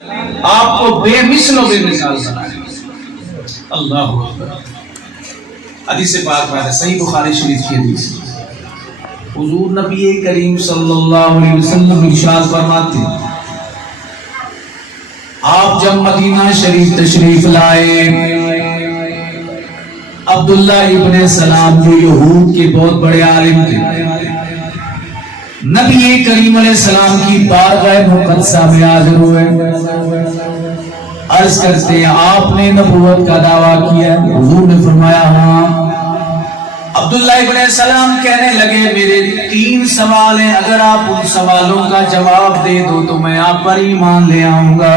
آپ کو بے مثل و بے مثال بنائے گا۔ اللہ اکبر۔ حدیث پاک میں ہے، صحیح بخاری شریف کی حدیث، حضور نبی کریم صلی اللہ علیہ وسلم ارشاد فرماتے ہیں، آپ جب مدینہ شریف تشریف لائے، عبداللہ ابن سلام جو یہود کے بہت بڑے عالم تھے، نبی کریم علیہ السلام کی بارگاہ مقدسہ میں حاضر ہوئے، عرض کرتے ہیں آپ نے نبوت کا دعویٰ کیا؟ حضور نے فرمایا ہاں۔ عبداللہ ابن سلام کہنے لگے میرے 3 سوال ہیں، اگر آپ ان سوالوں کا جواب دے دو تو میں آپ پر ایمان لے آؤں گا۔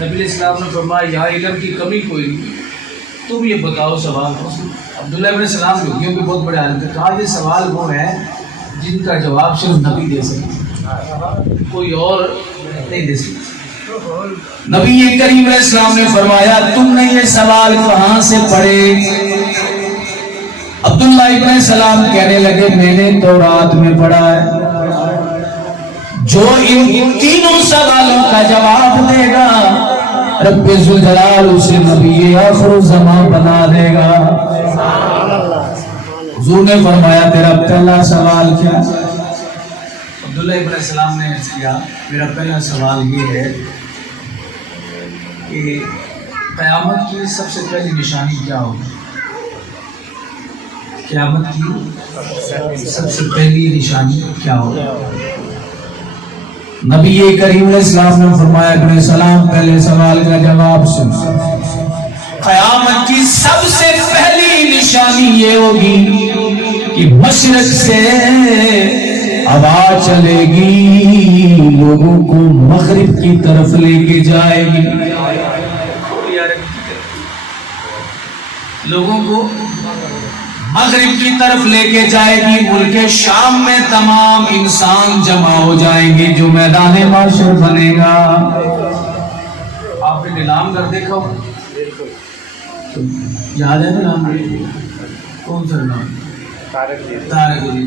نبی علیہ السلام نے فرمایا یہاں علم کی کمی کوئی نہیں، تم یہ بتاؤ سوال۔ عبداللہ ابن سلام لوگیوں کے بہت بڑے عالم تھے، کہا یہ سوال وہ ہے جن کا جواب صرف نبی دے سکتے، کوئی اور نہیں دے سکتے۔ نبی کریم علیہ السلام نے فرمایا تم نے یہ سوال کہاں سے پڑھے؟ عبداللہ ابن سلام کہنے لگے میں نے تورات میں پڑھا ہے، جو ان 3 سوالوں کا جواب دے گا رب ذوالجلال اسے نبی آخر الزمان بنا دے گا۔ حضور نے فرمایا تیرا پہلا سوال کیا؟ عبداللہ ابن السلام نے عرض کیا میرا پہلا سوال یہ ہے کہ قیامت کی سب سے پہلی نشانی کیا ہوگی؟ قیامت کی سب سے پہلی نشانی کیا ہوگی؟ نبی کریم علیہ السلام نے فرمایا ابن سلام پہلے سوال کا جواب سن، قیامت کی سب سے پہلی نشانی یہ ہوگی کہ مشرق سے آواز چلے گی لوگوں کو مغرب کی طرف لے کے جائے گی، لوگوں کو مغرب کی طرف لے کے جائے گی۔ ملک شام میں تمام انسان جمع ہو جائیں گے جو میدان معاشر بنے گا۔ آپ نے نیلام کر دیکھا ہو، یاد ہے نیلام؟ کون سا نام؟ طارق علی۔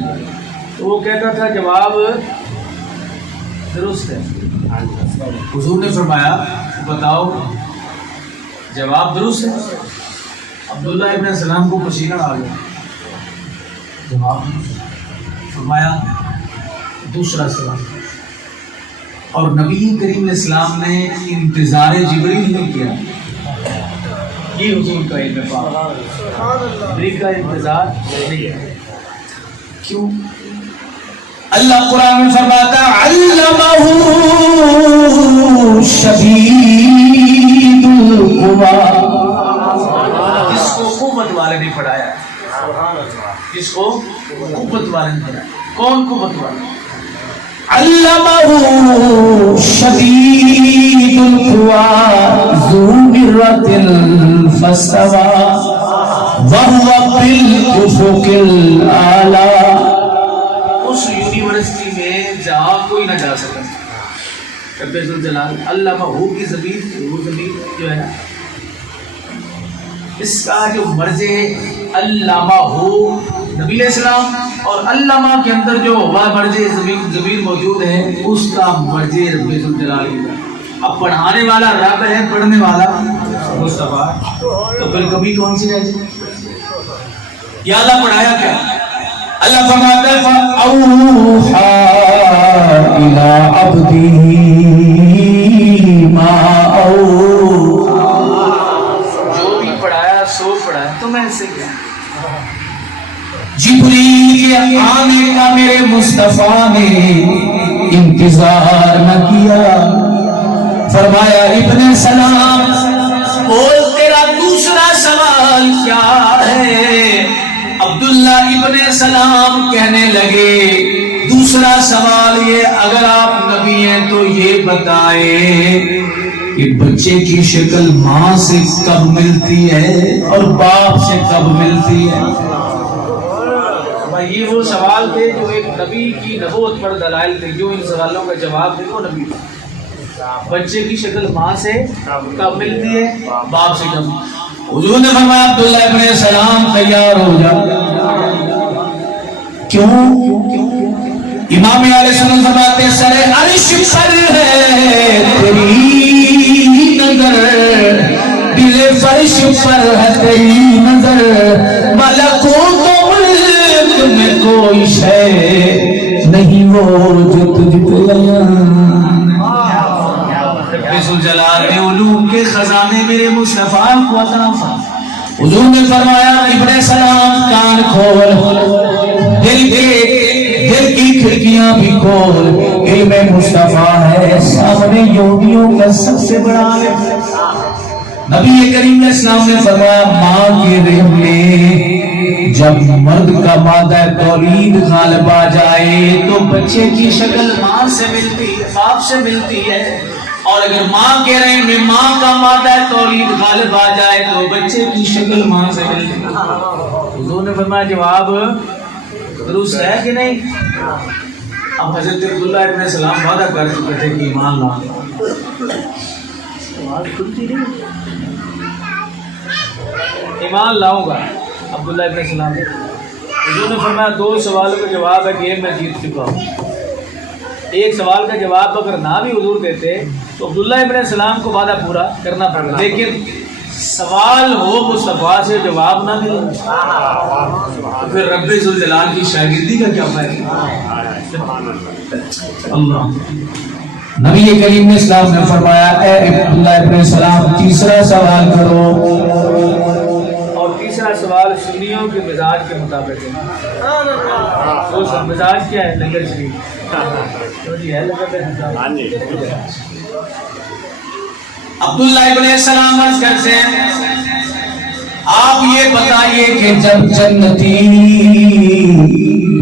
تو وہ کہتا تھا جواب درست ہے، حضور نے فرمایا بتاؤ جواب درست ہے؟ عبداللہ ابن السلام کو پسینہ آ گیا، جواب فرمایا دوسرا سوال، اور نبی کریم علیہ السلام نے انتظار جبریل نہیں کیا، یہ حضور کا اتفاق، جبریل کا انتظار نہیں۔ کیوں؟ اللہ قرآن میں فرماتا علمہ شدید القویٰ، جس کو قوت والے نے پڑھایا، جس کو قوت والے نے پڑھایا۔ کون قوت والے؟ علمہ شدید القویٰ ذو مرۃ فاستویٰ وہو بالافق الاعلیٰ، اس یونیورسٹی میں جہاں کوئی نہ جا سکا۔ رب ذوالجلال علامہ ہو کی ضمیر، وہ ضمیر جو ہے نا اس کا جو مرجع علامہ ہو نبی علیہ السلام، اور علامہ کے اندر جو مرجع ضمیر موجود ہے اس کا مرجع رب ذوالجلال کا۔ اب پڑھانے والا رب ہے، پڑھنے والا مصطفیٰ، تو پھر کبھی کون سی رہ جائے؟ یا اللہ پڑھایا کیا؟ اللہ فرماتا ہے فَأَوْحَى إِلَىٰ عَبْدِهِ مَا أَوْحَىٰ، جو بھی پڑھایا سو پڑھایا، تو میں سے کیا؟ جبریل کے آنے کا میرے مصطفیٰ نے انتظار نہ کیا، فرمایا ابن سلام بول تیرا دوسرا سوال کیا ہے؟ عبداللہ ابن سلام کہنے لگے دوسرا سوال یہ اگر آپ نبی ہیں تو یہ بتائے کہ بچے کی شکل ماں سے کب ملتی ہے اور باپ سے کب ملتی ہے؟ یہ وہ سوال تھے جو ایک نبی کی نبوت پر دلائل تھے، جو ان سوالوں کا جواب دے وہ نبی تھے۔ بچے کی شکل ماں سے کب ملتی ہے، باپ سے کب؟ حضور نے فرمایا عبداللہ ابن سلام تیار ہو جا۔ کیوں؟ امام علیہ السلام فرماتے سر عرش پر ہے فرش پر ہے تیری نظر ملکوت و ملک میں کوئی شے نہیں وہ جو تجھ پہ عیاں رب جلال نے علوم کے خزانے میرے مصطفیٰ کو عطا فرمائے حضور نے فرمایا ابن سلام کان کھول دل کی کھڑکیاں بھی کھول علم مصطفیٰ ہے سامنے یوگیوں کا سب سے بڑا علم نبی کریم علیہ السلام نے فرمایا ماں کے رحم میں جب مرد کا مادہ تولید غالب آ جائے تو بچے کی شکل ماں سے ملتی ہے باپ سے ملتی ہے اور اگر ماں کے رحم میں ماں کا مادہ تولید غالب آ جائے تو بچے کی شکل ماں سے ملتی ہے حضور نے فرمایا جواب درست ہے کہ نہیں اب حضرت عبداللہ ابن سلام وعدہ کر چکے تھے کہ ایمان لاؤں گا ایمان لاؤں گا عبداللہ ابن سلام حضور نے فرمایا 2 سوالوں کا جواب ہے کہ میں جیت چکا ہوں ایک سوال کا جواب اگر نہ بھی حضور دیتے تو عبداللہ ابن سلام کو وعدہ پورا کرنا پڑتا لیکن سوال ہو مصطفیٰ سے جواب نہ ملے تو پھر رب ذوالجلال کی شاگردی کا کیا فائدہ اللہ نبی کریم نے اسلام نے فرمایا اے عبداللہ ابن سلام تیسرا سوال کرو اور تیسرا سوال سنیوں کے مزاج کے مطابق ہے وہ مزاج کیا ہے لنگر شریف عبداللہ ابن سلام عرض کرتے ہیں آپ یہ بتائیے کہ جب جنتی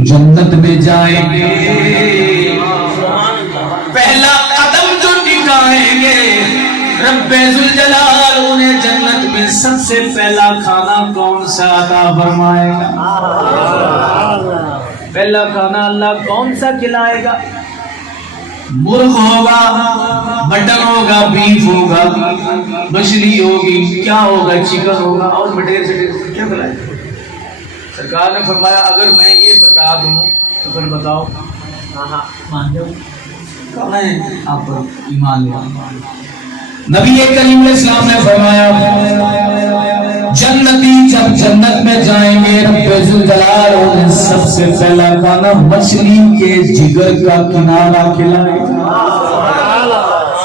جنت میں جائیں گے پہلا قدم جو ٹکائیں گے رب ذوالجلال انہیں جنت میں سب سے پہلا کھانا کون سا عطا فرمائے گا پہلا کھانا اللہ کون سا کھلائے گا مرغ ہوگا مٹن ہوگا بیف ہوگا مچھلی ہوگی کیا ہوگا چکن ہوگا اور مٹیر سے کیا کھلائے گا سرکار نے فرمایا اگر میں یہ بتا دوں تو پھر بتاؤ مان جاؤ میں آپ پر ایمان لیا نبی کریم علیہ السلام نے فرمایا جنتی جب جنت میں جائیں گے رب ذوالجلال انہیں سب سے پہلا کھانا مچھلی کے جگر کا کنارہ کھلائے گا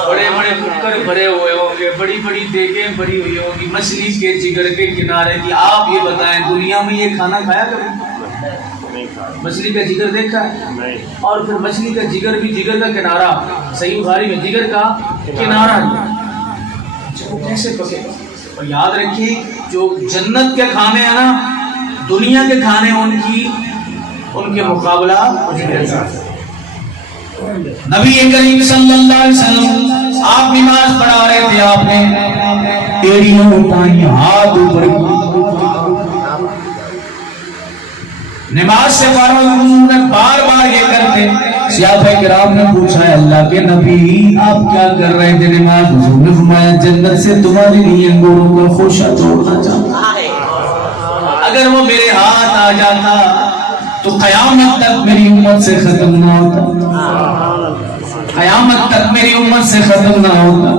بڑے بڑے ککر بھرے ہوئے ہوں گے بڑی بڑی دیگیں بھری ہوئی ہوں گی مچھلی کے جگر کے کنارے کی آپ یہ بتائیں دنیا میں یہ کھانا کھایا کریں مچھلی کا جگر دیکھا ہے اور پھر مچھلی کا جگر بھی جگر کا کنارہ صحیح بخاری میں جگر کا کنارہ وہ کیسے پکے اور یاد رکھیے جو جنت کے کھانے ہیں نا دنیا کے کھانے ان کے مقابلہ نبی کریم صلی اللہ علیہ وسلم آپ نماز پڑھا رہے تھے آپ نے ایڑیاں اٹھائیں ہاتھ اوپر نماز سے فارغ نے بار بار یہ کرتے صحابہ کرام نے پوچھا ہے اللہ کے نبی آپ کیا کر رہے تھے نماز حضور نے فرمایا جنت سے تمہارے لیے انگوروں کا خوشہ توڑنا چاہتا اگر وہ میرے ہاتھ آ جاتا تو قیامت تک میری امت سے ختم نہ ہوتا قیامت تک میری امت سے ختم نہ ہوتا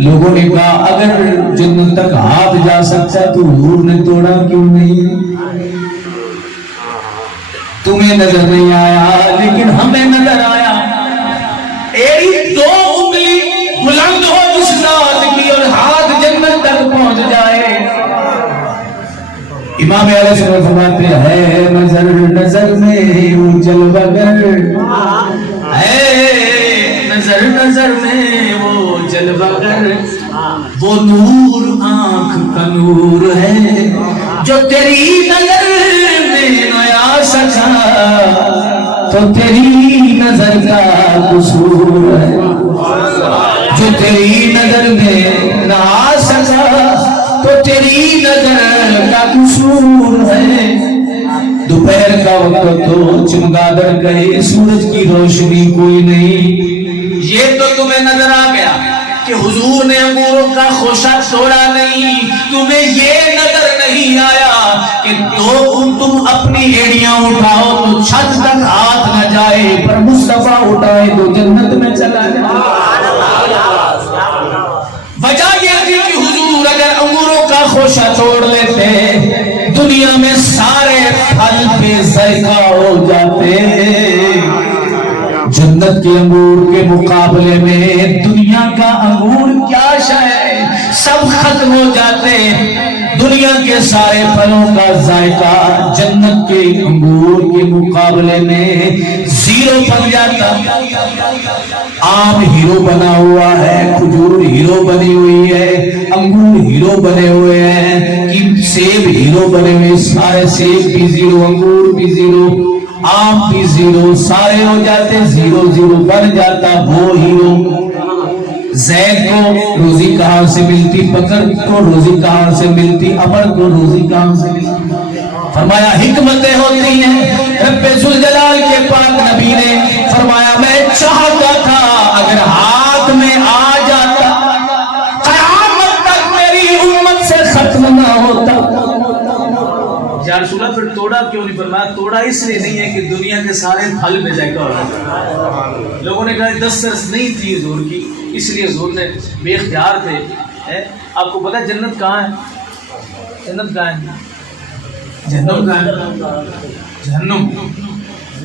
لوگوں نے کہا اگر جنت تک ہاتھ جا سکتا تو حضور نے توڑا کیوں نہیں تمہیں نظر نہیں آیا لیکن ہمیں نظر آیا ایڑی 2 انگلی بلند ہو جس ذات کی اور ہاتھ جنت تک پہنچ جائے امام علیہ السلام فرماتے ہیں نظر نظر میں وہ جلوہ گر ہے نظر نظر میں وہ جلوہ گر وہ نور آنکھ کا نور ہے جو تیری نظر میں نیا سکا تو تیری نظر کا قصور ہے جو تیری نظر میں نہ آ سکا تو تیری نظر کا قصور ہے دوپہر کا وقت تو چمگادڑ گئے سورج کی روشنی کوئی نہیں یہ تو تمہیں نظر آ گیا کہ حضور نے انگوروں کا خوشہ توڑا نہیں تمہیں یہ نظر نہیں آیا کہ تم اپنی ایڑیاں اٹھاؤ تو چھت تک ہاتھ نہ جائے پر مصطفیٰ اٹھائے تو جنت میں چلا جائے وجہ یہ تھی کہ حضور اگر انگوروں ذائقہ ہو جاتے. جنت کے انگور کے مقابلے میں دنیا کا انگور کیا شے سب ختم ہو جاتے. دنیا کے سارے پھلوں کا ذائقہ جنت کے انگور کے مقابلے میں زیرو بن جاتا. آم ہیرو بنا ہوا ہے, کھجور ہیرو بنی ہوئی ہے, انگور ہیرو بنے ہوئے ہیں, سیب ہیرو بنے ہوئے, سارے سیب بھی زیرو, انگور بھی زیرو, آم بھی زیرو, سارے ہو جاتے زیرو زیرو بن جاتا وہ ہیرو. زید کو روزی کہاں سے ملتی, بکر کو روزی کہاں سے ملتی, امر کو روزی کہاں سے ملتی. فرمایا حکمتیں ہوتی ہیں. رب ذوالجلال کے پاک نبی نے فرمایا میں چاہتا تھا اگر ہاتھ میں آ جاتا قیامت تک میری امت سے ختم نہ ہوتا. یا رسول اللہ پھر توڑا کیوں نہیں؟ فرمایا توڑا اس لیے نہیں ہے کہ دنیا کے سارے پھل میں ذائقہ ہو رہا. لوگوں نے کہا دسترس نہیں تھی حضور کی, اس لیے حضور نے بے اختیار تھے. آپ کو پتا ہے جنت کہاں ہے؟ جنت کہاں ہے؟ جہنم کہاں ہے؟ جہنم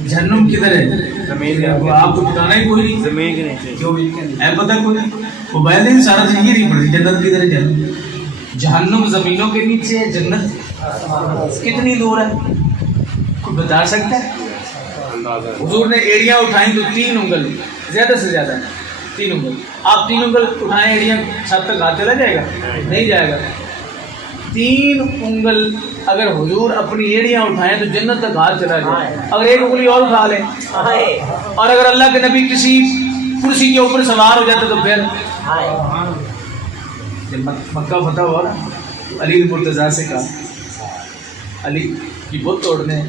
جہنم کدھر ہے؟ زمین. آپ کو ٹھکانا ہی کوئی نہیں, زمین کے نیچے. کیوں ہے پتہ کوئی نہیں؟ وہ بیان نہیں سارا چیز یہ نہیں پڑتی جنت کدھر ہے. جہنم جہنم زمینوں کے نیچے ہے, جنت کتنی دور ہے کوئی بتا سکتا ہے؟ حضور نے ایڑیاں اٹھائیں تو 3 انگل, زیادہ سے زیادہ 3 انگل. آپ 3 انگل اٹھائیں ایڑیاں چھت تک ہاتھ چلا جائے گا؟ نہیں جائے گا. 3 انگل اگر حضور اپنی ایڑیاں اٹھائیں تو جنت تک ہاتھ چلا جائے. اگر 1 انگلی اور اٹھا لیں اور اگر اللہ کے نبی کسی کرسی کے اوپر سوار ہو جاتا تو پھر مکہ فتح ہوا نا, علی مرتضیٰ سے کہا, علی کی بت توڑنے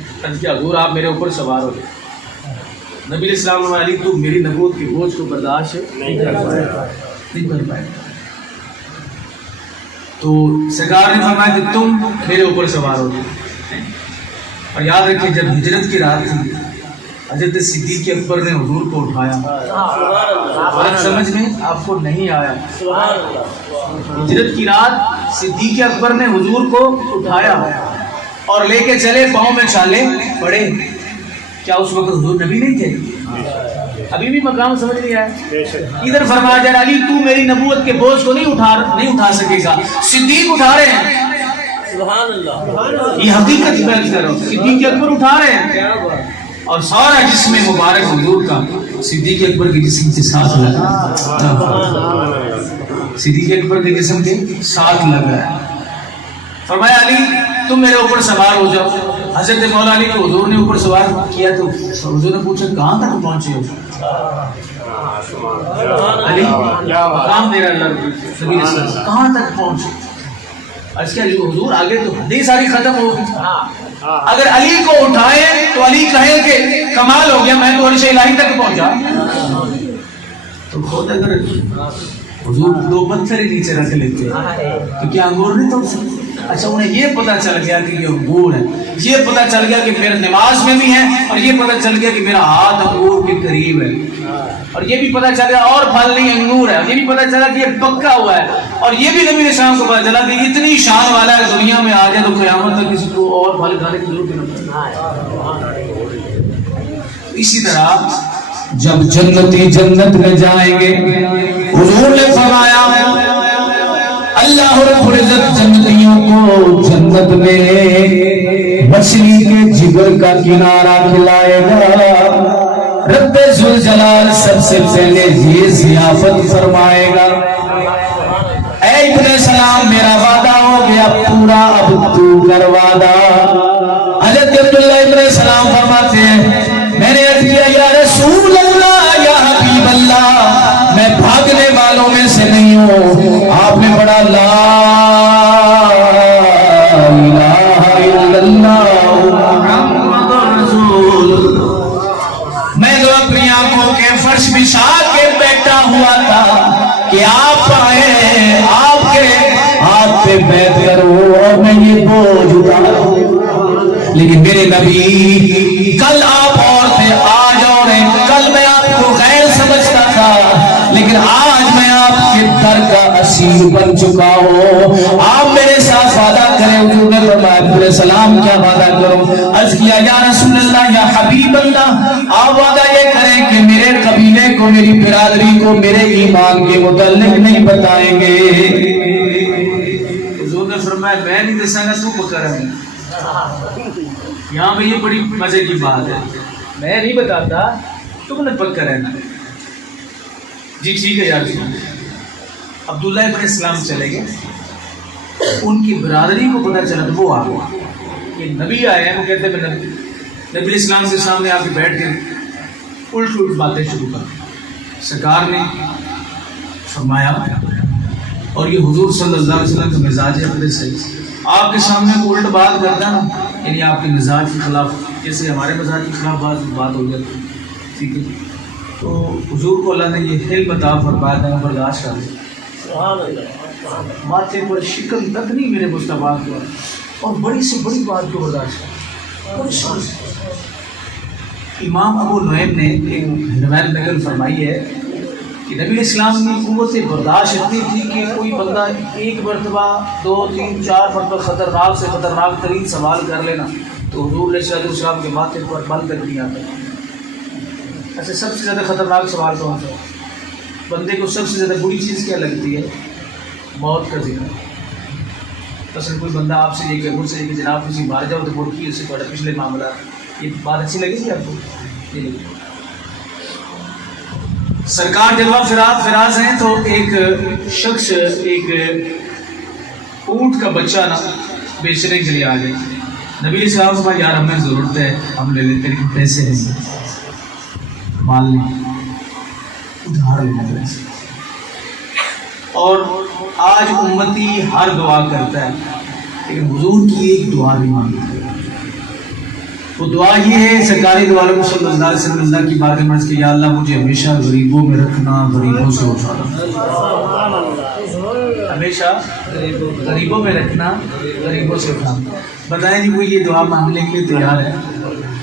کیا حضور آپ میرے اوپر سوار ہو گئے. نبی علیہ السلام نے علی تو میری نبوت کے بوجھ کو برداشت نہیں کر پائے. تو سرکار نے فرمایا کہ تم میرے اوپر سوار ہو گئے. اور یاد رکھیں جب ہجرت کی رات تھی حضرت صدیق اکبر نے حضور کو اٹھایا. فرق سمجھ میں آپ کو نہیں آیا؟ ہجرت کی رات صدیق اکبر نے حضور کو اٹھایا اور لے کے چلے, پاؤں میں چھالے پڑے. کیا اس وقت حضور نبی نہیں تھے؟ ابھی بھی مقام سمجھ نہیں آیا. ادھر فرمایا جا علی تو میری نبوت کے بوجھ کو نہیں اٹھا سکے گا. صدیق اٹھا رہے ہیں, سبحان اللہ, یہ حقیقت بیان کر رہا ہوں. صدیق اکبر اٹھا رہے ہیں اور سارا جسم مبارک حضور کا صدیق اکبر کے جسم کے ساتھ لگا. صدیق اکبر کے جسم کے ساتھ لگا. فرمایا علی تم میرے اوپر سوار ہو جاؤ. حضرت مولا علی کو حضور نے اوپر سوار کیا تو حضور نے پوچھا کہاں تک پہنچے ہو؟ علی کام دے رہا اللہ کہاں تک پہنچے؟ اس کے حضور آگے تو حدیث ساری ختم ہو گئی. اگر علی کو اٹھائیں تو علی کہیں کہ کمال ہو گیا, میں تو عرش الہی تک پہنچا. تو خود اگر حضور 2 پتھر ہی نیچے رکھ لیتے تو کیا انگور نہیں توڑ سکتے؟ اچھا انہیں یہ پتہ چل گیا کہ یہ انگور ہے, یہ پتہ چل گیا کہ میرے نماز میں بھی ہے, اور یہ پتہ چل گیا کہ میرا ہاتھ انگور کے قریب ہے, اور یہ بھی پتہ چل گیا اور پھل نہیں انگور ہے, اور یہ بھی پتہ چلا کہ یہ پکا ہوا ہے, اور یہ بھی نبی شام کو پتہ چلا کہ اتنی شان والا ہے دنیا میں آ جائے تو قیامت تک کسی کو اور پھل کھانے کی ضرورت نہیں. اسی طرح جب جنتی جنت میں جائیں گے حضور نے فرمایا اللہ رب العزت جنتیوں کو جنت میں مچھلی کے جگر کا کنارہ کھلائے گا. رب ذوالجلال سب سے پہلے یہ ضیافت فرمائے گا. اے ابن سلام میرا وعدہ ہو گیا پورا, اب تو کر وعدہ. حضرت عبداللہ ابن سلام فرماتے ہیں میں نے عرض کیا یا رسول اللہ یا حبیب اللہ میں بھاگنے والوں میں سے نہیں ہوں. آپ نے پڑھا لا الہ الا اللہ محمد رسول. میں تو اپنی آنکھوں کے فرش بچھا کے بیٹھا ہوا تھا کہ آپ آئے, آپ کے ہاتھ پہ بیٹھ کرو اور میں یہ بوجھ اٹھاؤں. لیکن میرے نبی کل آپ اور تھے, آج اور ہیں. کل میں آپ کو غیر سمجھتا تھا لیکن آج میں آپ کے در کا اسیر بن چکا ہوں. آپ میرے ساتھ وعدہ کریں. حضور نے فرمایا علیہ السلام کیا وعدہ کروں؟ عرض کیا یا رسول اللہ یا حبیب اللہ آپ وعدہ یہ کریں کہ میرے قبیلے کو میری برادری کو میرے ایمان کے متعلق نہیں بتائیں گے۔ حضور نے فرمایا میں نہیں دساں گا تو پکڑ ہے۔ یہاں پہ یہ بڑی مزے کی بات ہے، میں نہیں بتاتا تم نے پکڑ رہنا۔ جی ٹھیک ہے یار۔ عبداللہ ابن اسلام چلے گئے، ان کی برادری کو پتہ چلا تو وہ آ گیا کہ نبی آئے ہیں۔ وہ کہتے ہیں نبی اسلام کے سامنے آ کے بیٹھ کے الٹ باتیں شروع کر۔ سرکار نے فرمایا، اور یہ حضور صلی اللہ علیہ وسلم کا مزاج ہے بڑے صحیح، آپ کے سامنے کو الٹ بات کرتا نا یعنی آپ کے مزاج کے خلاف، جیسے ہمارے مزاج کے خلاف بات ہو جاتی، ٹھیک ہے؟ تو حضور کو اللہ نے یہ حلم عطا فرمایا تھا، برداشت کر لیا۔ ماتھے پر شکن تک نہیں میرے مصطفیٰ کو، اور بڑی سے بڑی بات کو برداشت کر۔ امام ابو نعیم نے ایک روایت نقل فرمائی ہے کہ نبی اسلام کی قوت برداشت اتنی تھی کہ کوئی بندہ ایک مرتبہ 2 3 4 مرتبہ خطرناک سے خطرناک ترین سوال کر لینا تو حضور علیہ السلام کے ماتھے پر بل تک نہیں آتا۔ ایسے سب سے زیادہ خطرناک سوال کون سا؟ بندے کو سب سے زیادہ بری چیز کیا لگتی ہے؟ موت کا ذکر۔ مثلا کوئی بندہ آپ سے یہ کہ مجھ سے یہ کہ جناب کسی مار جاؤ تو بڑکی اس سے بڑا پچھلے معاملہ، یہ بات اچھی لگے گی آپ کو؟ یہ سرکار جلوہ فراز ہیں تو ایک شخص ایک اونٹ کا بچہ نا بیچنے کے لیے آ گئے۔ نبی صاحب کا یار ہمیں ضرورت ہے، ہم لے لیتے لیکن پیسے نہیں، مال نہیں، ادھار لینا پیسے۔ اور آج امتی ہر دعا کرتا ہے لیکن حضور کی ایک دعا نہیں مانگتا۔ وہ دعا یہ ہے، سرکاری دعا علیہ صلی اللہ علیہ وسلم اللہ کی بارگاہ میں کہ یا اللہ مجھے ہمیشہ غریبوں میں رکھنا، غریبوں سے اٹھانا، ہمیشہ غریبوں میں رکھنا، غریبوں سے اٹھانا۔ بتائیں جی کوئی یہ دعا مانگنے کے لیے تیار ہے؟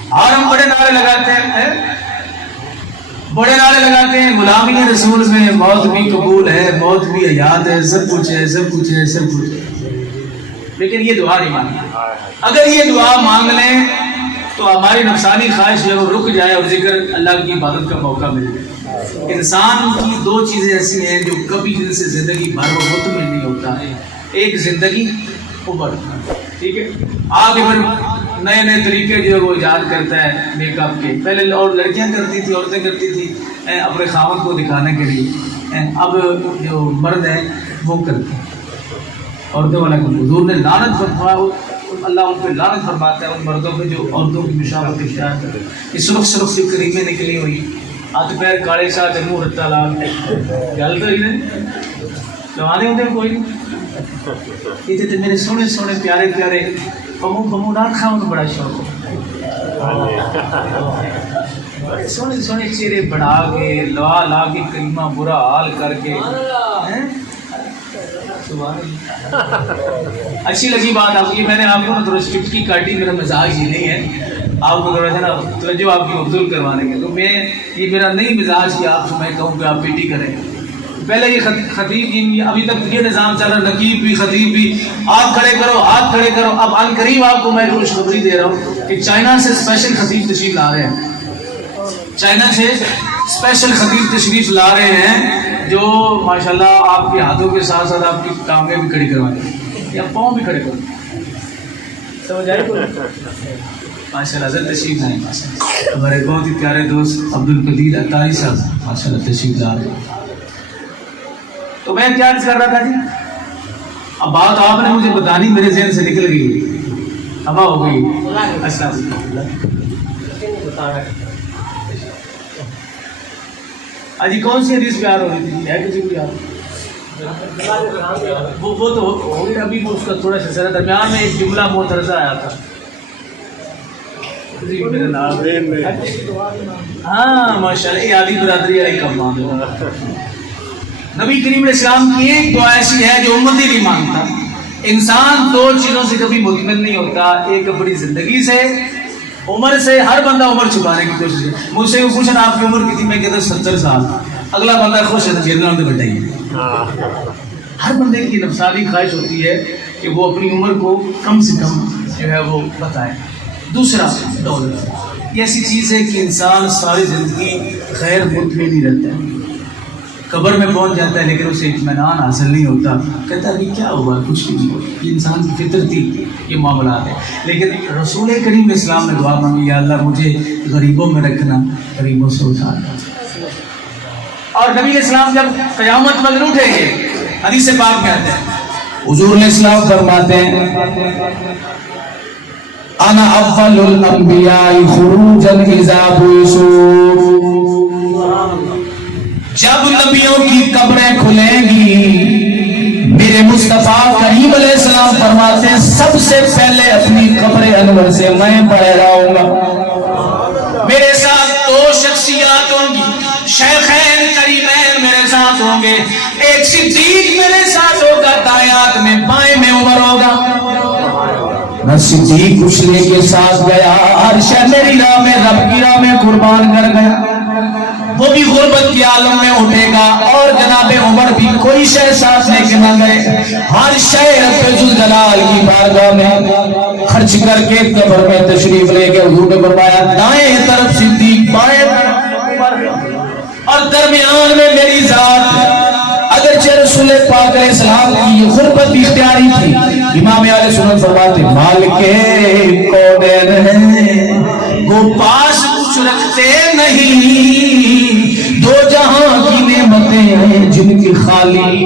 اور ہم بڑے نعرے لگاتے ہیں، بڑے نعرے لگاتے ہیں غلامی رسول میں موت بھی قبول ہے، موت بھی حیات ہے، سب کچھ ہے، سب کچھ ہے، سب کچھ ہے، لیکن یہ دعا نہیں مانگی۔ اگر یہ دعا مانگ لیں تو ہماری نفسانی خواہش جو رک جائے اور ذکر اللہ کی عبادت کا موقع مل جائے۔ انسان کی 2 چیزیں ایسی ہیں جو کبھی جن سے زندگی بھر وہ مطمئن نہیں ہوتا ہے، ایک زندگی، عمر، ٹھیک ہے؟ آگے پھر نئے نئے طریقے جو ہے وہ ایجاد کرتا ہے میک اپ کے، پہلے اور لڑکیاں کرتی تھی، عورتیں کرتی تھی اپنے خاوند کو دکھانے کے لیے، اب جو مرد ہیں وہ کرتے ہیں عورتوں والا کو۔ حضور نے لعنت فرمایا، اللہ ان پہ لعنت فرماتا ہے ان مردوں پہ جو عورتوں کی مشابہت اختیار کرتے ہیں۔ یہ سرخ سرخ سی کریمیں نکلی ہوئی، ہاتھ پیر کاڑے ساتھ منہ رتا لال، گل تو ہی نہیں لوانے ہوتے ہیں کوئی نہیں۔ یہ تو میرے سونے سونے پیارے پیارے پمو نہ کھاؤں بڑا شوق ہے، سونے سونے چہرے بڑھا کے لا کے کریمہ برا حال کر کے، اچھی لگی بات آپ کی۔ میں نے آپ کو نا تھوڑا چٹکی کاٹی، میرا مزاج یہ نہیں ہے آپ کو تھوڑا سا نا توجہ آپ کی مبذول کروانے کے، تو میں یہ میرا نہیں مزاج کہ آپ سے میں کہوں کہ آپ پیٹی کریں۔ پہلے یہ خطیب جی ابھی تک یہ نظام چل رہا، نقیب بھی خطیب بھی، آپ کھڑے کرو، ہاتھ کھڑے کرو۔ اب ان قریب آپ کو میں خوشخبری دے رہا ہوں کہ چائنا سے اسپیشل خطیب تشریف لا رہے ہیں، چائنا سے اسپیشل خطیب تشریف لا رہے ہیں جو ماشاءاللہ آپ کے ہاتھوں کے ساتھ ساتھ آپ کی ٹانگیں بھی کھڑی کروائیں گے یا پاؤں بھی کھڑے کریں، سمجھ آئی ماشاءاللہ۔ حضرت تشریف لائیں، ہمارے بہت ہی پیارے دوست عبدالقدیر عطاری صاحب ماشاءاللہ تشریف لا رہے ہیں۔ تو میں کیا عرض کر رہا تھا جی، اب بات آپ نے مجھے بتانی میرے ذہن سے نکل گئی، ہوا ہو گئی۔ جی کون سی حدیث پیار ہو رہی تھی؟ ہے کسی کو یاد؟ وہ تو ہو گئی ابھی، اس کا تھوڑا سا ذرا درمیان میں ایک جملہ معترضہ آیا تھا، ہاں ماشاءاللہ یہ عالی برادری علیہ کا معاملہ۔ نبی کریم علیہ السلام کی ایک دعا ایسی ہے جو امتی نہیں مانگتا۔ انسان 2 چیزوں سے کبھی مطمئن نہیں ہوتا، ایک اپنی زندگی سے، عمر سے۔ ہر بندہ عمر چھپانے کی کوشش ہے، مجھ سے پوچھیں آپ کی عمر کتنی، میں کہتا 70 سال، اگلا بندہ خوش ہے تو جیلنا تو بٹائیے۔ ہر بندے کی نفسانی خواہش ہوتی ہے کہ وہ اپنی عمر کو کم سے کم جو ہے وہ بتائیں۔ دوسرا دولت، یہ ایسی چیز ہے کہ انسان ساری زندگی غیر مطمئن ہی رہتا ہے، قبر میں پہنچ جاتا ہے لیکن اسے اطمینان حاصل نہیں ہوتا، کہتا ہے کہ کیا ہوا، کچھ نہیں ہوا، یہ انسان کی فطرتی یہ معاملات ہے۔ لیکن رسول کریم اسلام نے دعا مانگی، یا اللہ مجھے غریبوں میں رکھنا، غریبوں سے اٹھانا۔ اور نبی اسلام جب قیامت وقت اٹھیں گے، حدیث پاک میں آتے ہیں، حضور علیہ السلام فرماتے ہیں انا اول الانبیاء خروجا اذا بعثوا، جب نبیوں کی قبریں کھلیں گی میرے مصطفیٰ کریم علیہ السلام فرماتے ہیں سب سے پہلے اپنی قبر انور سے میں باہر آؤں گا، میرے ساتھ دو شخصیات ہوں گی، شیخین کریمین میرے ساتھ ہوں گے، ایک صدیق میرے ساتھ ہوگا دائیں ہاتھ میں، بائیں میں عمر ہوگا۔ میں صدیق اچھلے کے ساتھ گیا، ہر شے میری راہ میں رب کی راہ میں قربان کر گیا، وہ بھی غربت کے عالم میں اٹھے گا، اور جناب عمر بھی کوئی شے ساتھ لے کے نہ گئے، ہر شے رب ذوالجلال کی بارگاہ میں خرچ کر کے قبر میں تشریف لے کے حضور نے فرمایا دائیں طرف صدیق، بائیں طرف عمر، اور درمیان میں میری ذات۔ اگرچہ رسول پاک علیہ السلام کی یہ غربت اختیاری تھی، امام اہل سنت فرماتے مالک کونین ہیں وہ پاس کچھ رکھتے نہیں، دو جہاں کی نعمتیں ہیں جن کی خالی،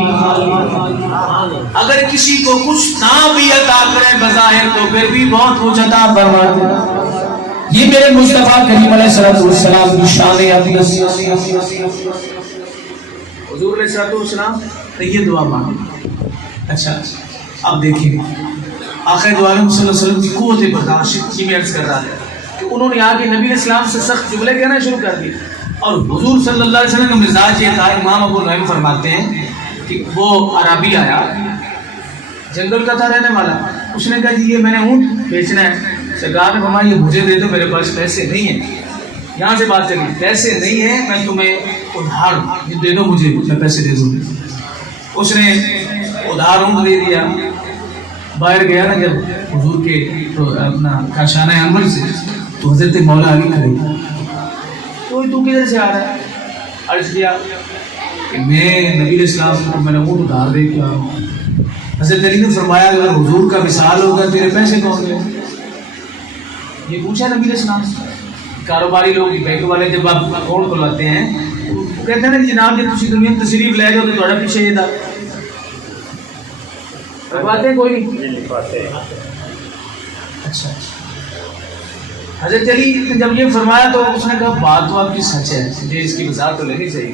اگر کسی کو کچھ نہ بھی عطا کرے بظاہر تو پھر بھی بہت کچھ عطا فرماتے۔ یہ میرے مصطفیٰ کریم علیہ السلام کی شان اقدس۔ حضور علیہ السلام نے یہ دعا مانگی۔ اچھا اب دیکھیں آخر دو عالم صلی اللہ علیہ وسلم کی قوت برداشت کی میں عرض کر رہا ہے کہ انہوں نے آگے نبی علیہ السلام سے سخت جملے کہنا شروع کر دی، اور حضور صلی اللہ علیہ وسلم کا مزاج یہ تھا، امام ابو نعیم فرماتے ہیں کہ وہ عربی آیا، جنگل کا تھا رہنے والا، اس نے کہا جی یہ میں نے اونٹ بیچنا ہے، سرکار نے فرمایا یہ مجھے دے دو، میرے پاس پیسے نہیں ہیں، یہاں سے بات چلی، پیسے نہیں ہیں میں تمہیں ادھار دے دو، مجھے میں پیسے دے دوں۔ اس نے ادھار اونٹ دے دیا، باہر گیا نا جب حضور کے اپنا کاشانہ انور سے، تو حضرت مولا علی کھڑے، تو کدھر سے آ رہا ہے؟ عرض کیا کہ میں نبی علیہ السلام کو میں نے اونٹ ادھار دے کے آ رہا ہوں۔ حضرت علی نے فرمایا اگر حضور کا وصال ہوگا تیرے پیسے کون گے؟ یہ پوچھا نبی علیہ السلام سے۔ کاروباری لوگ بینک والے جب آپ اکاؤنٹ کھلاتے ہیں وہ کہتے ہیں نا جناب جب تسی دنیا تشریف لے جاؤ تو تھوڑا پیچھے یہ تھا، لکھواتے ہیں کوئی نہیں لکھواتے۔ اچھا حضرت علی نے جب یہ فرمایا تو اس نے کہا بات تو آپ کی سچ ہے، مجھے اس کی وضاحت تو لینی چاہیے۔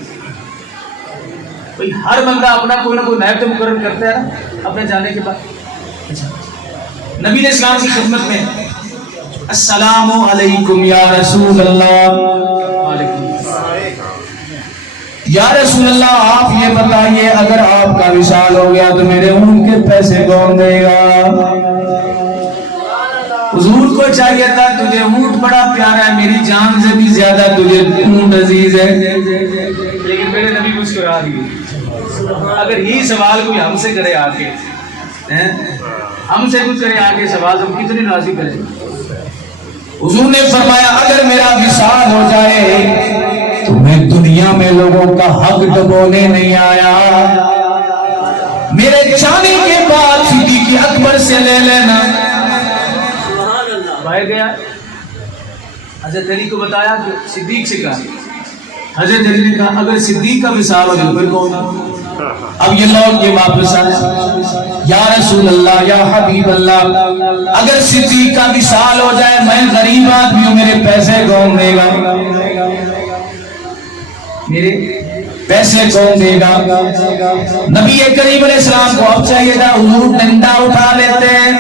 بھائی ہر بندہ اپنا کوئی نہ کوئی نائب تو مقرر کرتا ہے نا اپنے جانے کے بعد۔ اچھا نبی علیہ السلام کی خدمت میں السلام علیکم یا رسول اللہ، یا رسول اللہ آپ یہ بتائیے اگر آپ کا وصال ہو گیا تو میرے اونٹ کے پیسے کون دے گا؟ حضور کو چاہیے تھا تجھے اونٹ بڑا پیارا ہے، میری جان سے بھی زیادہ تجھے اونٹ عزیز ہے، لیکن میرے نبی کو مسکرا دیے۔ اگر یہ سوال کوئی ہم سے کرے آگے، ہم سے کچھ کرے آگے سوال تو کتنی راضی کرے۔ حضور نے فرمایا اگر میرا وصال ہو جائے تو میں دنیا میں لوگوں کا حق ڈبونے نہیں آیا، میرے جانے کے بعد صدیق اکبر سے لے لینا۔ باہر گیا حضرت علی کو بتایا کہ صدیق سے کہا، حضرت علی نے کہا اگر صدیق کا وصال ہو جائے پھر کون؟ اب یہ لوگ یہ واپس آئے، یا رسول اللہ یا حبیب اللہ اگر صدیق کا وصال ہو جائے میں غریب آدمی ہوں، میرے پیسے کون دے گا؟ میرے پیسے کون دے گا؟ نبی کریم علیہ السلام کو اب چاہیے تھا حضور ڈنڈا اٹھا لیتے ہیں،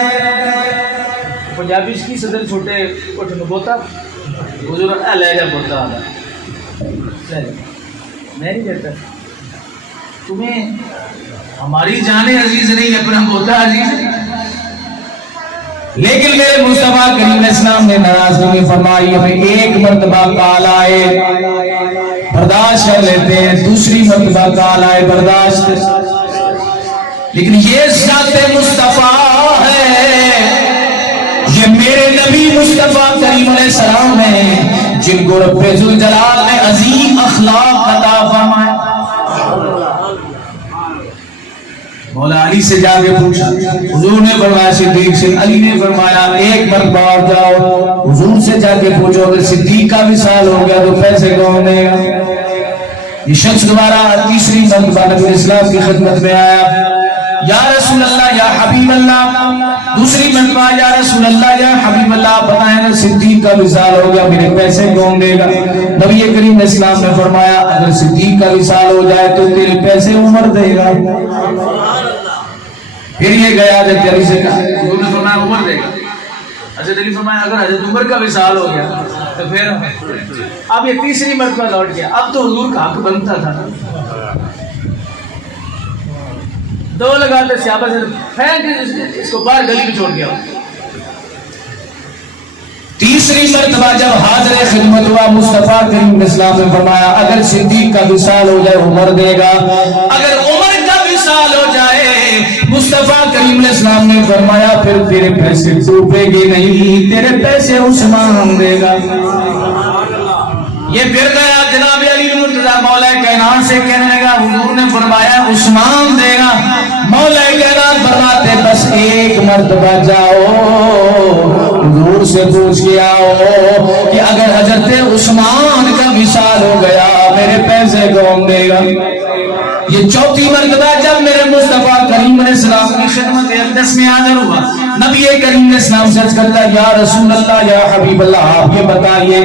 پنجابی اس کی صدر چھوٹے اٹھ نبوتا حضور لے جا بولتا میں نہیں کہتا تمہیں ہماری جانیں عزیز نہیں اپنا بوتا عزیز ہے، لیکن میرے مصطفیٰ کریم علیہ السلام نے ناراض نہیں فرمائی، ہمیں ایک مرتبہ کال آئے برداشت کر لیتے ہیں، دوسری مرتبہ کال آئے برداشت، لیکن یہ ذات مصطفیٰ ہے، مصطفیٰ کریم علیہ السلام نے جن کو رب ذوالجلال نے عظیم اخلاق عطا فرمائے، مولا علی سے جا کے پوچھا، حضور نے فرمایا صدیق سے، علی نے فرمایا ایک مرتبہ اور جاؤ حضور سے جا کے پوچھو اگر صدیق کا وصال ہو گیا تو پیسے کون دے گا؟ یہ شخص دوبارہ تیسری مرتبہ نبی اسلام کی خدمت میں آیا، یا رسول اللہ یا حبیب اللہ، دوسری مرتبہ یا رسول اللہ یا حبیب اللہ بتائیں نا صدیق کا وصال ہو گیا میرے پیسے کون دے گا؟ نبی کریم اسلام نے فرمایا اگر صدیق کا وصال ہو جائے تو تیرے پیسے عمر دے گا۔ پھر یہ گیا حضرت علی سے کہا، حضور نے فرمایا عمر دے گا۔ حضرت علی فرمایا اگر حضرت عمر کا وصال ہو گیا تو پھر اب یہ تیسری مرتبہ لوٹ گیا، اب تو حضور کا حق بنتا تھا نا، دو لگا لے صحابہ سے پھینک اس کو باہر گلی میں چھوڑ گیا۔ تیسری مرتبہ جب حاضر خدمت ہوا مصطفیٰ کریم اسلام نے فرمایا اگر صدیق کا وصال ہو جائے عمر دے گا، اگر عمر کا وصال ہو جائے مصطفیٰ کریم اسلام نے فرمایا پھر تیرے پیسے ڈوبے گے نہیں، تیرے پیسے عثمان دے گا۔ یہ پھر گیا جناب علی مرتضیٰ مولا کائنات سے کہنے لگا حضور نے فرمایا عثمان دے گا، مولا کائنات فرماتے بس ایک مرتبہ جاؤ حضور سے پوچھ کے آؤ کہ اگر حضرت عثمان کا وصال ہو گیا میرے پیسے کون دے گا؟ یہ چوتھی مرتبہ جب میرے مصطفیٰ کریم علیہ السلام کی خدمت اقدس میں حاضر ہوا، نبی کریم علیہ السلام سے عرض کرتا یا رسول اللہ یا حبیب اللہ آپ یہ بتائیے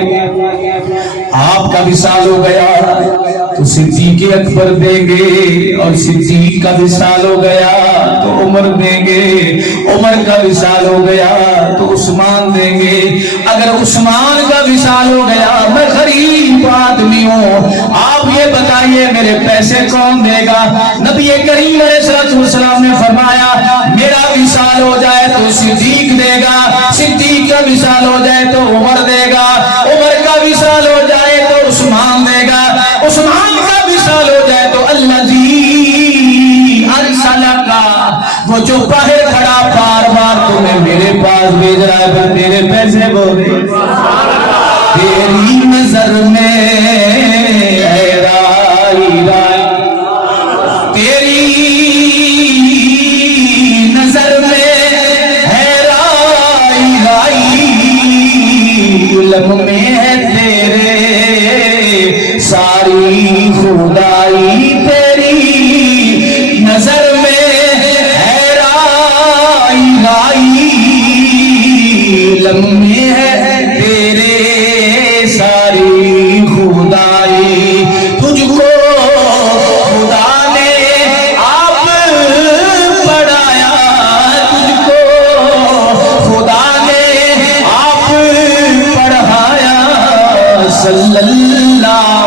آپ کا وصال ہو گیا تو صدیق اکبر دیں گے اور صدیق کا وصال ہو گیا تو عمر دیں گے، عمر کا وصال ہو گیا تو عثمان دیں گے، اگر عثمان کا وصال ہو گیا میں غریب آدمی ہوں آپ یہ بتائیے میرے پیسے کون دے گا؟ نبی کریم علیہ السلام نے فرمایا میرا وصال ہو جائے تو صدیق دے گا، صدیق کا وصال ہو جائے تو عمر دے گا، عمر کا وصال ہو جائے تو عثمان دے گا، عثمان کا وصال ہو جائے تو الذی ارسلک وہ جو باہر کھڑا بار بار تمہیں میرے پاس بھیج رہا ہے پھر تیرے پیسے بولے تیری نظر میں ہے رائی رائی، تیری نظر میں ہے رائی رائی، لمحے ہے تیرے ساری خدائی، تیری نظر میں ہے رائی رائی، لمحے ہے تیرے ساری خدائی، تجھ کو خدا نے آپ پڑھایا، تجھ کو خدا نے آپ پڑھایا، صلی اللہ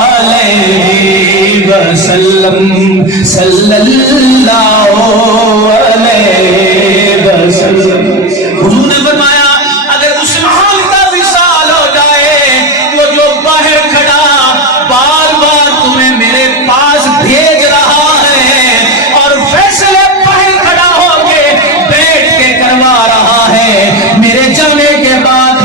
علیہ وسلم، صلی اللہ علیہ وسلم۔ حضور نے فرمایا اگر عثمان کا وصال ہو جائے تو جو باہر کھڑا بار بار تمہیں میرے پاس بھیج رہا ہے اور فیصلے باہر کھڑا ہو کے بیٹھ کے کروا رہا ہے، میرے جانے کے بعد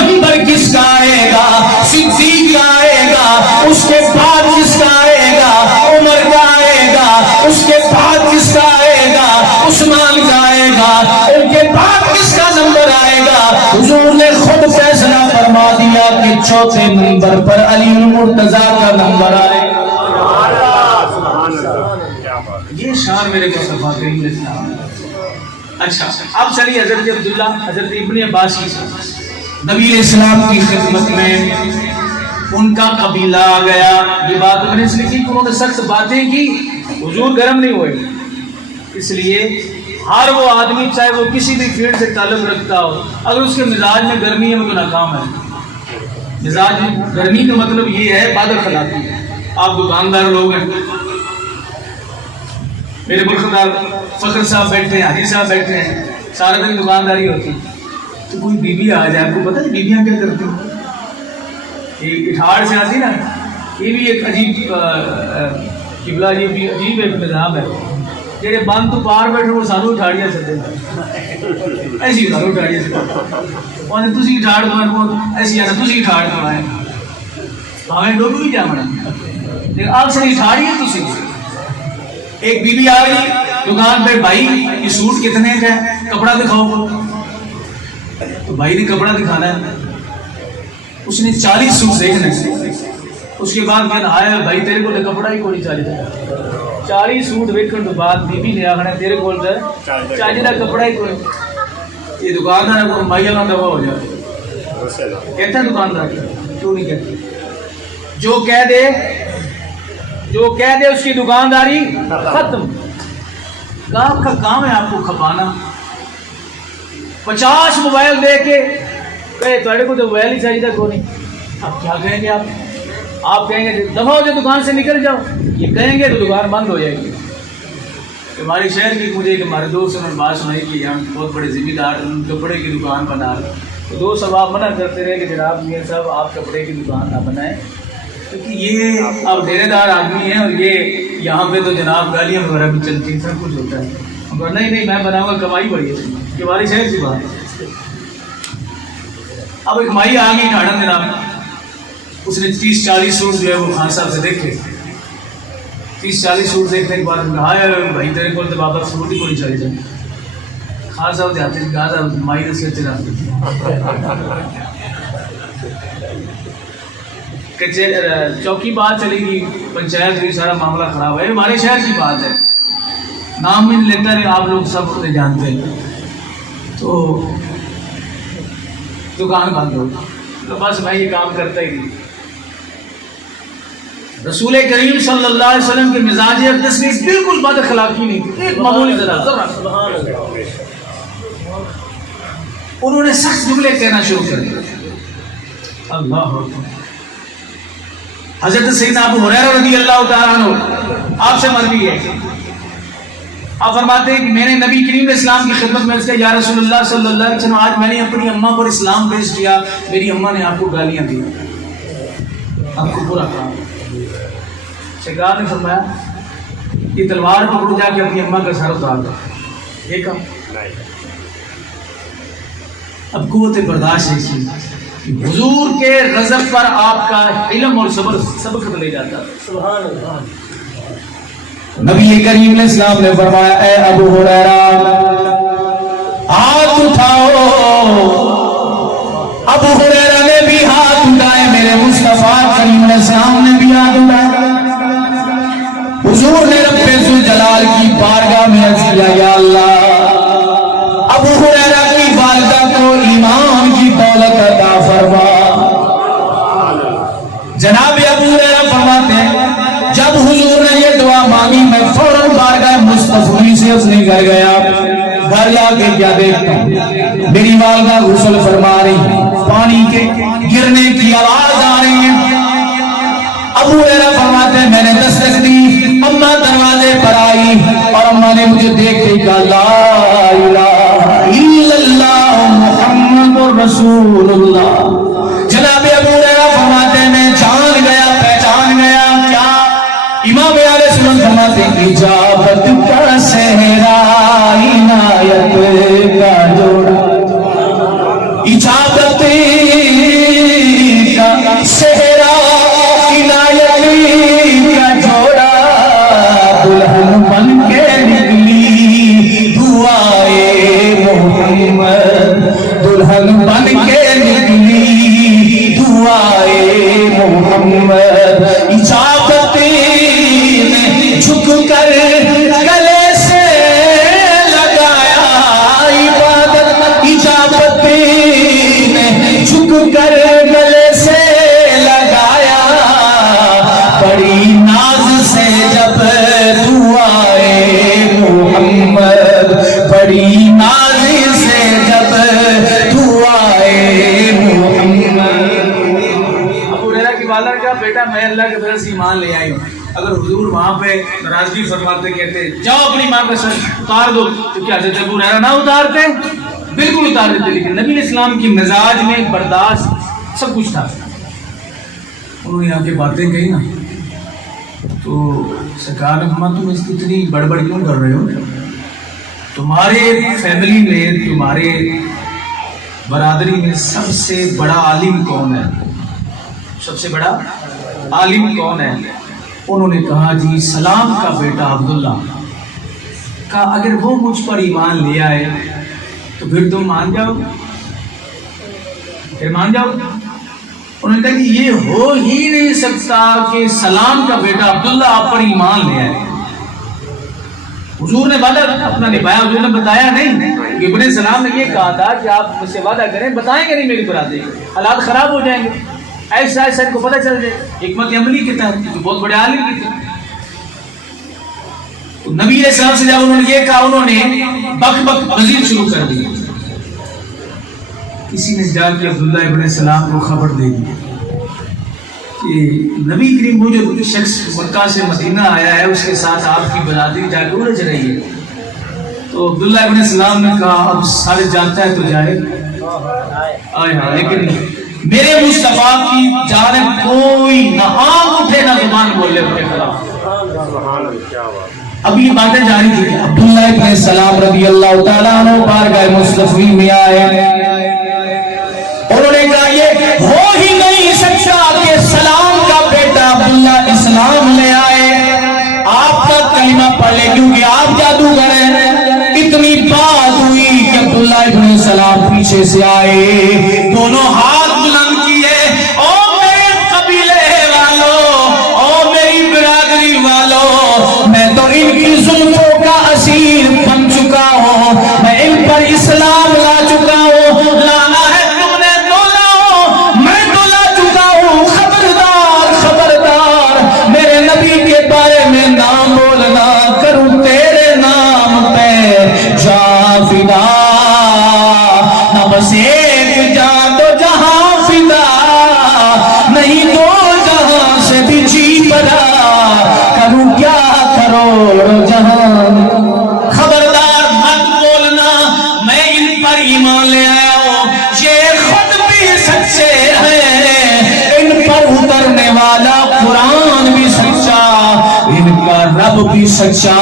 نمبر کس کا آئے گا؟ صدیق کا آئے گا، اس کے بعد کس کا آئے گا؟ عمر کا آئے گا، اس کے بعد کس کا آئے گا؟ عثمان کا آئے گا، ان کے بعد کس کا نمبر آئے گا؟ حضور نے خود فیصلہ فرما دیا کہ چوتھے نمبر پر علی مرتضیٰ کا نمبر آئے گا۔ یہ شان میرے مصطفیٰ کریم علیہ السلام۔ اچھا اب چلیے حضرت عبداللہ حضرت ابن عباس کی نبی علیہ السلام کی خدمت میں ان کا قبیلہ آ گیا، یہ بات میں نے اس لیے کی کہ انہوں نے سخت باتیں کی، حضور گرم نہیں ہوئے، اس لیے ہر وہ آدمی چاہے وہ کسی بھی فیلڈ سے تعلق رکھتا ہو اگر اس کے مزاج میں گرمی ہے وہ تو ناکام ہے۔ مزاج گرمی کا مطلب یہ ہے بادل خلاتی ہے۔ آپ دکاندار لوگ ہیں، میرے برخدار فخر صاحب بیٹھے ہیں، حاجی صاحب بیٹھے ہیں، سارا دن دکانداری ہوتی ہے، تو کوئی بیوی آ جائے، آپ کو پتہ ہے بیویاں کیا کرتی ہیں؟ یہ اٹھاڑ سے آتی نا، یہ بھی ایک عجیب قبلہ، یہ بھی عجیب ایک نظام ہے۔ جہے بند تو پار بیٹھے وہ سانو اٹھاڑیا سکتے ایسی سانو اٹھاڑیا سکتے تھی اٹھاڑ دو ایسی آنا تھی اٹھاڑ دو ہے ہمیں ڈوب بھی جامنا لیکن آپ سے اٹھاڑی ہے تھی ایک بی بی آ گئی دکان پہ بھائی یہ سوٹ کتنے کا ہے کپڑا دکھاؤ تو بھائی نے کپڑا دکھانا ہے اس نے 40 سوٹ دیکھنے اس کے بعد میں آیا بھائی تیرے کو کپڑا ہی کوئی 40 سوٹ دیکھنے تو بعد بی بی نے آخنا تیرے کو چاہیے کا کپڑا ہی کوئی یہ دکاندار کو مائی والا دوا ہو جائے کہتے ہیں دکاندار کیوں نہیں کہتے جو کہہ دے اس کی دکانداری ختم آپ کا کام ہے آپ کو کھپانا 50 موبائل دے کے کہے تھوڑے کو تو موبائل ہی چاہیے کو نہیں اب کیا کہیں گے آپ کہیں گے دفعہ ہو جائے دکان سے نکل جاؤ یہ کہیں گے تو دکان بند ہو جائے گی ہمارے شہر کی مجھے ایک ہمارے دوست نے بات سنائی کہ یہاں بہت بڑے ذمہ دار کپڑے کی دکان بنا رہے تو دوست اب آپ منع کرتے رہے کہ جناب میاں صاحب آپ کپڑے کی دکان نہ بنائیں کیونکہ یہ اب ڈیرے دار آدمی ہیں اور یہ یہاں پہ تو جناب گالیاں وغیرہ بھی چلتی ہیں سب کچھ ہوتا ہے نہیں میں بناؤں گا کمائی بڑی ہے کہ ہماری شہر کی بات ہے اب ایک مائی آ گئی ٹھاڑا جناب اس نے 30-40 سوٹ جو ہے وہ خان صاحب سے دیکھے 30-40 سوٹ دیکھنے کے بعد کہا بھائی تیرے کو تو واپس سوٹ ہی کوئی چاہیے خان صاحب جاتے ہیں کہا صاحب مائی نے سے چلا چوکی بات چلے گی پنچایت بھی سارا معاملہ خراب ہے ہمارے شہر کی بات ہے نام میں لیتا ہے آپ لوگ سب جانتے ہیں تو دکان بند ہو تو بس بھائی یہ کام کرتا ہی نہیں رسول کریم صلی اللہ علیہ وسلم کے مزاج اقدس میں بالکل بد اخلاقی نہیں تھی ایک معمولی ذرا انہوں نے سخت جملے کہنا شروع کر دیا اللہ حضرت سیدنا ابو ہریرہ رضی اللہ تعالیٰ عنہ آپ سے مروی ہے آپ فرماتے ہیں کہ میں نے نبی کریم اسلام کی خدمت میں اس کا یا رسول اللہ صلی اللہ علیہ وسلم آج میں نے اپنی اماں پر اسلام پیش کیا میری اماں نے آپ کو گالیاں دی آپ کو برا کہا سرکار نے فرمایا یہ تلوار پکڑو جا کے اپنی اماں کا سر اتار دو دیکھا اب قوت برداشت ہے حضور کے غضب پر آپ کا علم اور صبر سبقت لے جاتا سبحان اللہ نبی کریم علیہ السلام نے فرمایا اے ابو ہریرہ ہاتھ اٹھاؤ ابو ہریرہ نے بھی ہاتھ اٹھائے میرے مصطفیٰ کریم علیہ السلام نے بھی ہاتھ اٹھائے حضور نے رب ذوالجلال کی بارگاہ میں عرض کیا یا اللہ ابو ہریرہ کی والدہ کو ایمان کی دولت عطا فرما جناب ابو ہریرہ فرماتے ہیں جب حضور نے یہ دعا مانگی میں فوراً بارگاہ مصطفی سے اپنے گھر گیا گھر جا کے کیا دیکھتا ہوں میری والدہ غسل فرما رہی پانی کے گرنے کی آواز آ رہی ہے ابو ہریرہ فرماتے ہیں میں نے دستک دی اماں دروازے پر آئی اور اماں نے مجھے دیکھ کے کہا لا الہ الا اللہ محمد رسول اللہ جناب ابو ہریرہ فرماتے ہیں میں جان گیا پہچان گیا کیا امام علیہ السلام فرماتے ہیں اجابت کا صحرا عنایت کا جوڑا اجابت کا صحرا عنایت کا جوڑا دلہن بن کے نکلی دعائے محمد دلہن بن کے نکلی دعائے محمد اجابت جھک کر گلے سے لگایا عبادت اجابت نے جھک کر گلے سے لگایا بڑی ناز سے جب دعائے محمد بڑی ناز سے جب دعائے محمد ابو ہریرہ کی والدہ کا بیٹا میں اللہ کی طرف سے ایمان لے آئی ہوں اگر حضور وہاں پہ ناراضگی فرماتے کہتے جاؤ اپنی ماں کا سر اتار دو تو کیا حضرت ابو ہریرہ نہ اتارتے بالکل اتار دیتے لیکن نبی اسلام کی مزاج میں برداشت سب کچھ تھا انہوں نے یہاں کی باتیں کہی نا تو سرکار نے فرمایا تم اس کی اتنی بڑبڑ کیوں کر رہے ہو؟ تمہارے فیملی میں، تمہارے برادری میں سب سے بڑا عالم کون ہے؟ سب سے بڑا عالم کون ہے؟ انہوں نے کہا جی سلام کا بیٹا عبداللہ۔ کہا اگر وہ مجھ پر ایمان لے آئے تو پھر تم مان جاؤ، پھر مان جاؤ۔ انہوں نے کہا کہ یہ ہو ہی نہیں سکتا کہ سلام کا بیٹا عبداللہ آپ پر ایمان لے آئے۔ حضور نے وعدہ اپنا نبھایا، حضور نے بتایا نہیں کہ ابن سلام نے یہ کہا تھا کہ آپ مجھ سے وعدہ کریں، بتائیں گے نہیں میری برادری، حالات خراب ہو جائیں گے، ایسا ایسا ان کو پتہ چل جائے، حکمت عملی کے تحت، جو بہت بڑے عالم کی تھے۔ تو نبی علیہ السلام سے جب انہوں نے یہ کہا، انہوں نے بک بک مزید شروع کر دی۔ کسی نے جا کے عبداللہ ابن سلام کو خبر دے دی کہ نبی کریم وہ جو شخص مکہ سے مدینہ آیا ہے اس کے ساتھ آپ کی برادری جا کے الجھ رہی ہے۔ تو عبداللہ ابن سلام نے کہا اب سارے جانتا ہے تو جائے، لیکن میرے مصطفیٰ کی جانب کوئی نہ آنکھ اٹھے نہ زبان بولے ان کے خلاف۔ اب یہ باتیں جاری تھی کہ عبداللہ ابن سلام رضی اللہ تعالیٰ عنہ بارگاہ مصطفی میں آئے، انہوں نے کہا یہ ہو ہی نہیں سکتا کہ سلام کا بیٹا عبداللہ اسلام لے آئے، آپ کا کلمہ پڑھ لے، کیونکہ آپ جادوگر ہیں۔ اتنی بات ہوئی کہ عبداللہ ابن سلام پیچھے سے آئے، دونوں ہاتھ بلند کیے، او میرے قبیلے والوں، او میری برادری والوں، میں تو ان کی زلفوں کا اسیر بن چکا ہوں، میں ان پر اسلام لا چکا ہوں، لانا ہے تم نے تو لاؤ، میں تو لا چکا ہوں، خبردار خبردار میرے نبی کے بارے میں نام بولنا، کروں تیرے نام پہ جان فدا، نہ بس ایک جان تو جہاں فدا، نہیں دو جہاں سے بھی جی پڑا، کروں کیا کروڑ جہان، خبردار مت بولنا میں ان پر ایمان لے آیا ہوں، یہ خود بھی سچے ہیں، ان پر اترنے والا قرآن بھی سچا، ان کا رب بھی سچا۔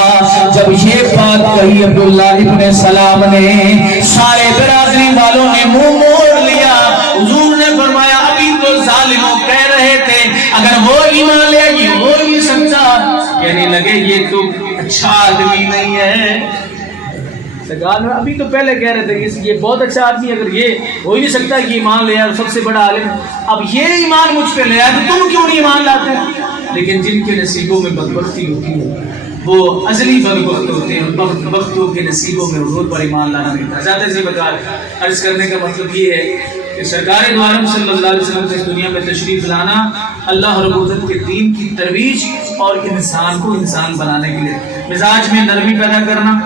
جب یہ بات کہی عبداللہ ابن سلام نے، سارے برادری والوں نے منہ موڑ لیا۔ حضور نے فرمایا ابھی تو ظالموں کہہ رہے تھے اگر وہ ایمان لے گی وہ ہی سچا، کہنے لگے یہ تو اچھا آدمی نہیں ہے۔ ابھی تو پہلے کہہ رہے تھے کہ یہ بہت اچھا آدمی، اگر یہ ہو ہی نہیں سکتا کہ ایمان لے آئے، سب سے بڑا عالم، اب یہ ایمان مجھ پہ لے آئے تو تم کیوں نہیں ایمان لاتے؟ لیکن جن کے نصیبوں میں بدبختی ہوتی ہے وہ ازلی بدبخت ہوتے ہیں، بدبختوں کے نصیبوں میں حضور پر ایمان لانا نہیں تھا۔ زیادہ سے بتا عرض کرنے کا مطلب یہ ہے کہ سرکار دو عالم صلی اللہ علیہ وسلم سے اس دنیا میں تشریف لانا اللہ رب العزت کے دین کی ترویج اور انسان کو انسان بنانے کے لیے، مزاج میں نرمی پیدا کرنا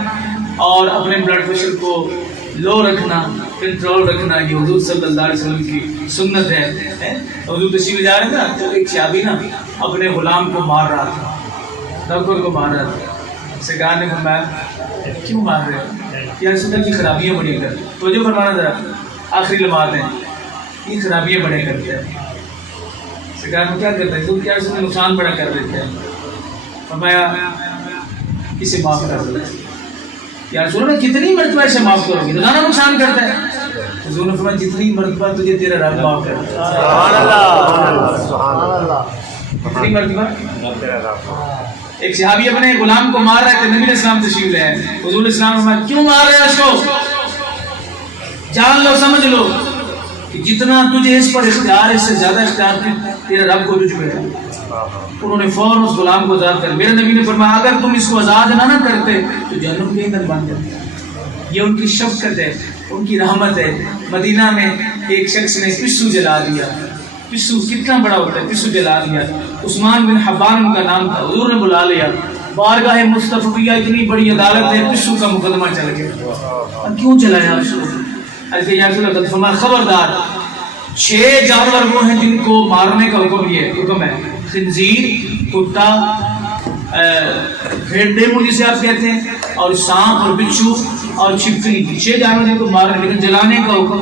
اور اپنے بلڈ پریشر کو لو رکھنا، کنٹرول رکھنا، یہ حضور صلی اللہ علیہ وسلم کی سنت ہے۔ حضور تشریف جا رہے تھا تو ایک شابی نا اپنے غلام کو مار رہا تھا، ڈاکٹر کو مار رہا تھا۔ سرکار نے فرمایا کیوں مار رہے ہیں؟ یا سنت کی خرابیاں بڑی کر، تو جو فرمانا ذرا آخری لمحات ہیں، یہ خرابیاں بڑے کرتے ہیں۔ سرکار کو کیا کرتا ہے تو کیا سنت نقصان بڑا کر دیتے ہیں؟ فرمایا اسے معاف کر دو۔ یا رسول اللہ کتنی مرتبہ اسے معاف کرو گے؟ روزانہ نقصان کرتا ہے۔ حضور نے فرمایا جتنی مرتبہ تجھے تیرا رب معاف کرتا ہے۔ سبحان اللہ سبحان اللہ، کتنی مرتبہ؟ ایک صحابی اپنے غلام کو مار رہے تھے، نبی علیہ السلام تشریف لے آئے، حضور علیہ السلام نے فرمایا کیوں مار رہے ہیں اس کو؟ جان لو سمجھ لو کہ جتنا تجھے اس پر اختیار ہے اس سے زیادہ اختیار تیرے رب کو تجھ پہ ہے۔ انہوں نے فوراً اس غلام کو آزاد کر، میرے نبی نے فرمایا اگر تم اس کو آزاد نہ کرتے تو جہنم کے ایندھن بن جاتے۔ یہ ان کی شفقت ہے، ان کی رحمت ہے۔ مدینہ میں ایک شخص نے پسو جلا دیا، پسو کتنا بڑا ہوتا ہے، پسو جلا دیا، عثمان بن حبان ان کا نام تھا۔ حضور نے بلا لیا، بارگاہ مصطفیہ اتنی بڑی عدالت ہے، پسو کا مقدمہ چل گیا۔ کیوں چلایا اس کو؟ ایسے یا رسول اللہ فرمایا خبردار 6 جانور وہ ہیں جن کو مارنے کا حکم ہے، خنزیر، کتا، ڈیمو جسے آپ کہتے ہیں، اور سانپ اور بچھو اور چھپکلی، 6 جانور جن کو مارنے، لیکن جلانے کا حکم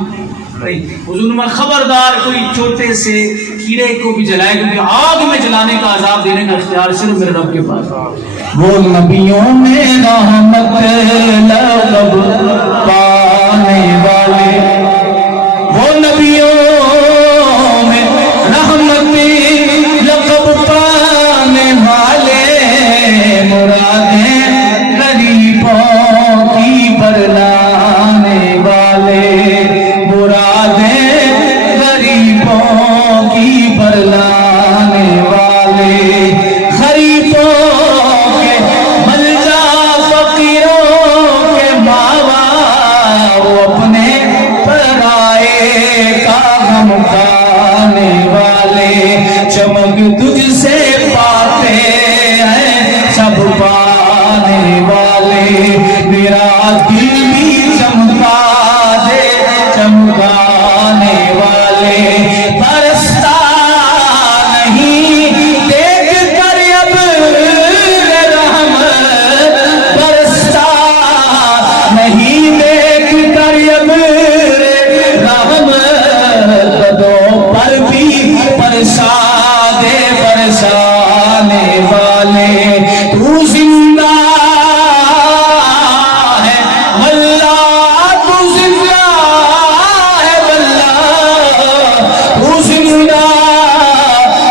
نہیں۔ حضور نے خبردار کوئی چھوٹے سے کیڑے کو بھی جلائے، کیونکہ آگ میں جلانے کا عذاب دینے کا اختیار صرف میرے رب کے پاس۔ وہ نبیوں میں رحمت لقب پانے والے، وہ نبیوں میں رحمت لقب پانے والے، مرادیں غریبوں کی برلانے والے، مرادیں غریبوں کی برلانے والے، غریبوں کے ملجا فقیروں کے ماوا، وہ اپنے پرائے کا غم کھانے والے، چمک تجھ سے پاتے ہیں سب پانے والے، میرا دل بھی چمکا دے چمکانے والے، برستا نہیں دیکھ کر اب رحمت، برستا نہیں دیکھ کر اب رحمت، بدوں پر بھی برسا دے برسانے والے، تو زندہ ہے واللہ، تو زندہ ہے واللہ، تو زندہ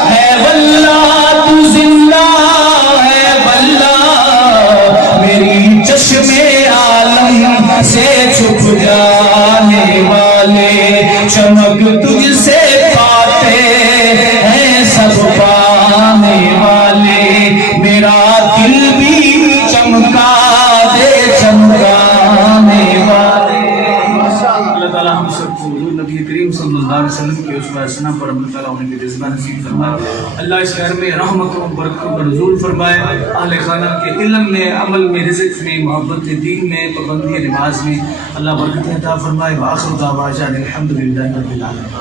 ہے واللہ، تو زندہ ہے واللہ، میری چشم عالم سے چھپ جانے والے، چمک تجھ سے پاتے ہیں سب پانے والے، میرا دل بھی چمکا دے چمکانے والے۔ اللہ تعالیٰ ہم سب کو حضور نبی کریم صلی اللہ علیہ وسلم کی اسوہ حسنہ پر عمل تعالیٰ انہیں کی جذبہ نصیب فرمائے۔ اللہ اس گھر میں رحمت و برکت و نزول فرمائے، اہل خانہ کے علم میں، عمل میں، رزق میں، محبت دین میں، پابندی نماز میں اللہ برکت عطا فرمائے۔ وآخر دعوانا الحمدللہ رب العالمین۔